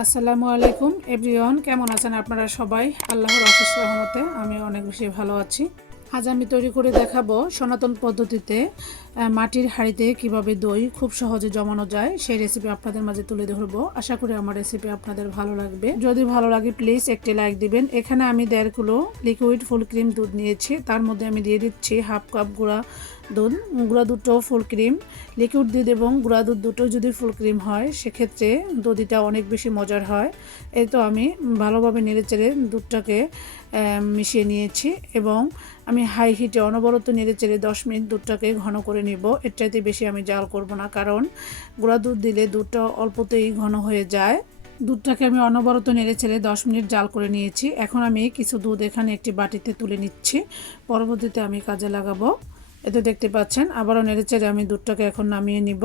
আসসালামু আলাইকুম, এভরিওয়ান, কেমন আছেন আপনারা সবাই? আল্লাহর অশেষ রহমতে আমি অনেক বেশি ভালো আছি। আজ আমি তৈরি করে দেখাবো সনাতন পদ্ধতিতে মাটির হাঁড়িতে কীভাবে দই খুব সহজে জমানো যায়, সেই রেসিপি আপনাদের মাঝে তুলে ধরবো। আশা করি আমার রেসিপি আপনাদের ভালো লাগবে। যদি ভালো লাগে প্লিজ একটি লাইক দিবেন। এখানে আমি দেড় কিলো লিকুইড ফুল ক্রিম দুধ নিয়েছি। তার মধ্যে আমি দিয়ে দিচ্ছি হাফ কাপ গুঁড়া দুধ, গুঁড়া দুধটাও ফুল ক্রিম, লিকুইড দুধ এবং গুঁড়া দুধ দুটো যদি ফুল ক্রিম হয়, সেক্ষেত্রে দধিটা অনেক বেশি মজার হয়। এই তো আমি ভালোভাবে নেড়েচেড়ে দুধটাকে মিশিয়ে নিয়েছি এবং আমি হাই হিটে অনবরত নেড়েচেড়ে দশ মিনিট দুধটাকে ঘন করে নিব। এর চাইতে বেশি আমি জাল করব না কারণ গুঁড়া দুধ দিলে দুধটা অল্পতেই ঘন হয়ে যায়। দুধটাকে আমি অনবরত নেড়ে ছেড়ে দশ মিনিট জাল করে নিয়েছি। এখন আমি কিছু দুধ এখানে একটি বাটিতে তুলে নিচ্ছি। পরবর্তীতে আমি কাজে লাগাবো। এতে দেখতে পাচ্ছেন, আবারও নেড়ে চেড়ে আমি দুধটাকে এখন নামিয়ে নিব।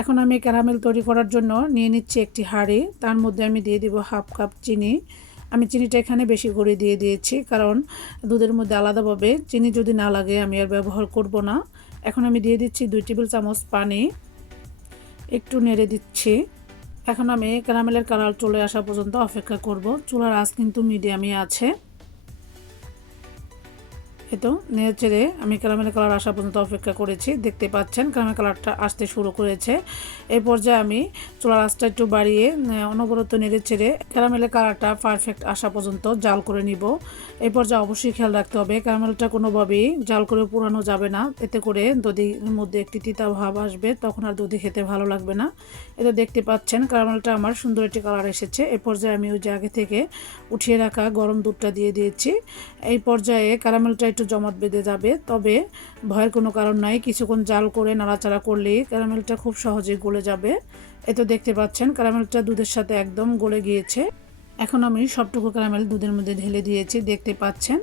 এখন আমি ক্যারামেল তৈরি করার জন্য নিয়ে নিচ্ছি একটি হাঁড়ি। তার মধ্যে আমি দিয়ে দিব হাফ কাপ চিনি। আমি চিনিটা এখানে বেশি করে দিয়ে দিয়েছি, কারণ দুধের মধ্যে আলাদাভাবে চিনি যদি না লাগে আমি আর ব্যবহার করব না। এখন আমি দিয়ে দিচ্ছি দুই টেবিল চামচ পানি। একটু নেড়ে দিচ্ছি। এখন আমি ক্যারামেলের কালার চলে আসা পর্যন্ত অপেক্ষা করব। চুলার আঁচ কিন্তু মিডিয়ামই আছে। এ তো নেড়ে চেড়ে আমি ক্যারামেল কালার আসা পর্যন্ত অপেক্ষা করেছি। দেখতে পাচ্ছেন ক্যারামেল কালারটা আসতে শুরু করেছে। এই পর্যায়ে আমি চুলার আঁচটা একটু বাড়িয়ে অনবরত নেড়ে চেড়ে ক্যারামেলের কালারটা পারফেক্ট আসা পর্যন্ত জাল করে নিব। এই পর্যায়ে অবশ্যই খেয়াল রাখতে হবে ক্যারামেলটা কোনোভাবেই জাল করে পুরানো যাবে না। এতে করে দধির মধ্যে একটি তিতা ভাব আসবে, তখন আর দধি খেতে ভালো লাগবে না। এটা দেখতে পাচ্ছেন ক্যারামেলটা আমার সুন্দর একটি কালার এসেছে। এই পর্যায়ে আমি ওই আগে থেকে উঠিয়ে রাখা গরম দুধটা দিয়ে দিয়েছি। এই পর্যায়ে ক্যারামেলটা একটু জমাট বেঁধে যাবে, তবে ভয়ের কোনো কারণ নাই। কিছুক্ষণ জাল করে নাড়াচাড়া করলেই ক্যারামেলটা খুব সহজে গলে যাবে। এ তো দেখতে পাচ্ছেন, ক্যারামেলটা দুধের সাথে একদম গলে গিয়েছে। এখন আমি সবটুকু ক্যারামেল দুধের মধ্যে ঢেলে দিয়েছি, দেখতে পাচ্ছেন।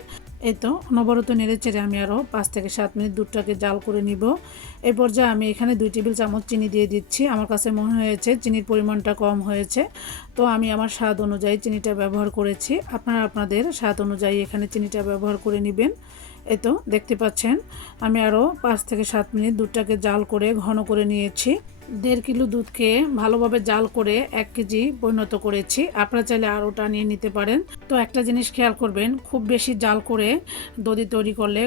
এই তো অনবরত নেড়ে চেড়ে আমি আরও পাঁচ থেকে সাত মিনিট দুধটাকে জাল করে নিব। এই পর্যায়ে আমি এখানে দুই টেবিল চামচ চিনি দিয়ে দিচ্ছি। আমার কাছে মনে হয়েছে চিনির পরিমাণটা কম হয়েছে। তো আমি আমার স্বাদ অনুযায়ী চিনিটা ব্যবহার করেছি। আপনারা আপনাদের স্বাদ অনুযায়ী এখানে চিনিটা ব্যবহার করে নেবেন। এই তো দেখতে পাচ্ছেন, আমি আরও পাঁচ থেকে সাত মিনিট দুধটাকে জাল করে ঘন করে নিয়েছি। দেড় কিলো দুধকে ভালোভাবে জাল করে এক কেজি পরিণত করেছি। আপনারা চাইলে আরও টানিয়ে নিতে পারেন। তো একটা জিনিস খেয়াল করবেন, খুব বেশি জাল করে দধি তৈরি করলে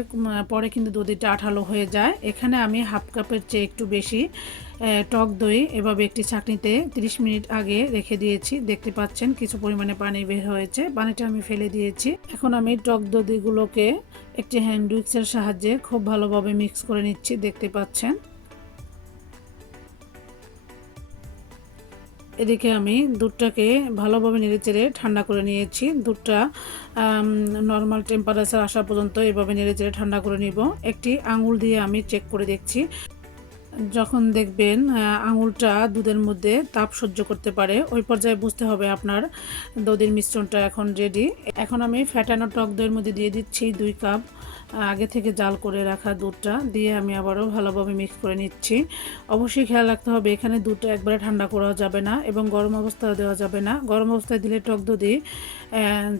পরে কিন্তু দধিটা আঠালো হয়ে যায়। এখানে আমি হাফ কাপের চেয়ে একটু বেশি টক দই এভাবে একটি ছাঁকনিতে 30 মিনিট আগে রেখে দিয়েছি। দেখতে পাচ্ছেন কিছু পরিমাণে পানি বের হয়েছে। পানিটা আমি ফেলে দিয়েছি। এখন আমি টক দধিগুলোকে একটি হ্যান্ড উইক্সের সাহায্যে খুব ভালোভাবে মিক্স করে নিচ্ছি। দেখতে পাচ্ছেন। এদিকে আমি দুধটাকে ভালোভাবে নেড়েচেড়ে ঠান্ডা করে নিয়েছি। দুধটা নর্মাল টেম্পারেচার আসা পর্যন্ত এভাবে নেড়েচেড়ে ঠান্ডা করে নিব। একটি আঙুল দিয়ে আমি চেক করে দেখছি। যখন দেখবেন আঙুলটা দুধের মধ্যে তাপ সহ্য করতে পারে, ওই পর্যায়ে বুঝতে হবে আপনার দধির মিশ্রণটা এখন রেডি এখন আমি ফ্যাটানো টক দইয়ের মধ্যে দিয়ে দিচ্ছি দুই কাপ আগে থেকে জাল করে রাখা দুধটা দিয়ে আমি আবারও ভালোভাবে মিক্স করে নিচ্ছি। অবশ্যই খেয়াল রাখতে হবে, এখানে দুধটা একবারে ঠান্ডা করা যাবে না এবং গরম অবস্থায় দেওয়া যাবে না। গরম অবস্থায় দিলে টক দধি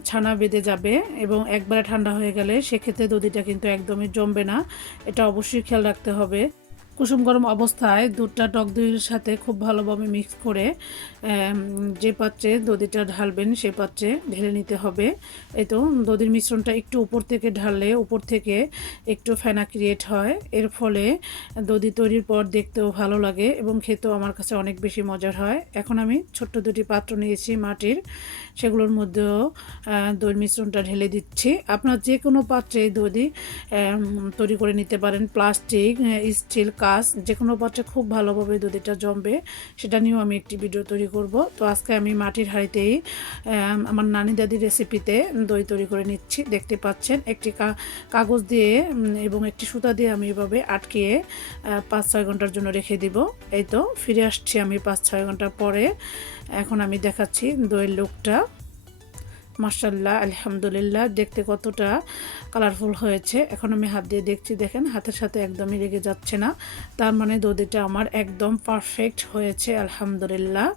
ছানা বেঁধে যাবে এবং একবারে ঠান্ডা হয়ে গেলে সেক্ষেত্রে দধিটা কিন্তু একদমই জমবে না। এটা অবশ্যই খেয়াল রাখতে হবে। কুসুম গরম অবস্থায় দুধটা টক দইয়ের সাথে খুব ভালোভাবে মিক্স করে যে পাত্রে দধিটা ঢালবেন সে পাত্রে ঢেলে নিতে হবে। এই তো দধির মিশ্রণটা একটু উপর থেকে ঢাললে উপর থেকে একটু ফেনা ক্রিয়েট হয়। এর ফলে দধি তৈরির পর দেখতেও ভালো লাগে এবং খেতেও আমার কাছে অনেক বেশি মজার হয়। এখন আমি ছোট্ট দুটি পাত্র নিয়েছি মাটির, সেগুলোর মধ্যেও দইয়ের মিশ্রণটা ঢেলে দিচ্ছি। আপনার যে কোনো পাত্রে দধি তৈরি করে নিতে পারেন। প্লাস্টিক স্টিল কাঁচ যে কোনো পাত্রে খুব ভালোভাবে দধিটা জমবে, সেটা নিয়েও আমি একটি ভিডিও তৈরি করব। তো আজকে আমি মাটির হাঁড়িতেই আমার নানি দাদির রেসিপিতে দই তৈরি করে নিচ্ছি। দেখতে পাচ্ছেন, একটি কাগজ দিয়ে এবং একটি সুতা দিয়ে আমি এভাবে আটকিয়ে পাঁচ ছয় ঘণ্টার জন্য রেখে দিব। এই তো, ফিরে আসছি আমি পাঁচ ছয় ঘণ্টা পরে। এখন আমি দেখাচ্ছি দইয়ের লুকটা মার্শাল্লাহ আলহামদুলিল্লাহ। দেখতে কতটা কালারফুল হয়েছে। এখন আমি হাত দিয়ে দেখছি, দেখেন, হাতের সাথে একদমই লেগে যাচ্ছে না। তার মানে দধিটা আমার একদম পারফেক্ট হয়েছে, আলহামদুলিল্লাহ।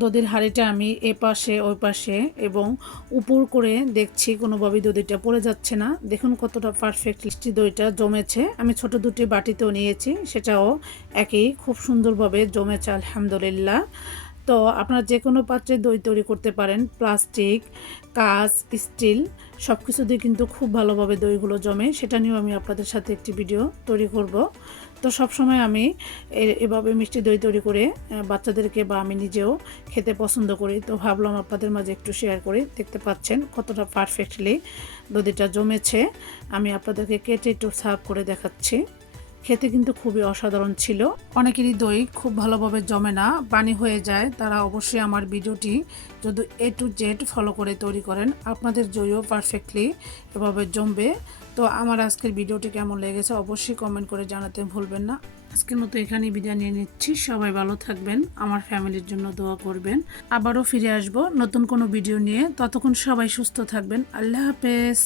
দধির হাঁড়িটা আমি এ পাশে, ওই পাশে এবং উপর করে দেখছি কোনোভাবেই দধিটা পড়ে যাচ্ছে না। দেখুন কতটা পারফেক্ট মিষ্টি দইটা জমেছে। আমি ছোট দুটি বাটিতেও নিয়েছি, সেটাও একই, খুব সুন্দরভাবে জমেছে, আলহামদুলিল্লাহ। তো আপনারা যে কোনো পাত্রে দই তৈরি করতে পারেন প্লাস্টিক কাঁচ স্টিল সব কিছু দিয়ে কিন্তু খুব ভালোভাবে দইগুলো জমে। সেটা নিয়েও আমি আপনাদের সাথে একটি ভিডিও তৈরি করব। তো সব সময় আমি এভাবে মিষ্টি দই তৈরি করে বাচ্চাদেরকে বা আমি নিজেও খেতে পছন্দ করি। তো ভাবলাম আপনাদের মাঝে একটু শেয়ার করি দেখতে পাচ্ছেন কতটা পারফেক্টলি দধিটা জমেছে। আমি আপনাদেরকে কেটে একটু সার্ভ করে দেখাচ্ছি। খেতে কিন্তু খুবই অসাধারণ ছিল। অনেকেরই দই খুব ভালোভাবে জমে না, পানি হয়ে যায়। তারা অবশ্যই আমার ভিডিওটি যদি এ টু জেড ফলো করে তৈরি করেন, আপনাদের দইও পারফেক্টলি এভাবে জমবে। তো আমার আজকের ভিডিওটি কেমন লেগেছে অবশ্যই কমেন্ট করে জানাতে ভুলবেন না। আজকের মতো এখানে বিদায় নিয়ে নিচ্ছি। সবাই ভালো থাকবেন, আমার ফ্যামিলির জন্য দোয়া করবেন। আবারও ফিরে আসব নতুন কোনো ভিডিও নিয়ে। ততক্ষণ সবাই সুস্থ থাকবেন। আল্লাহ হাফেজ।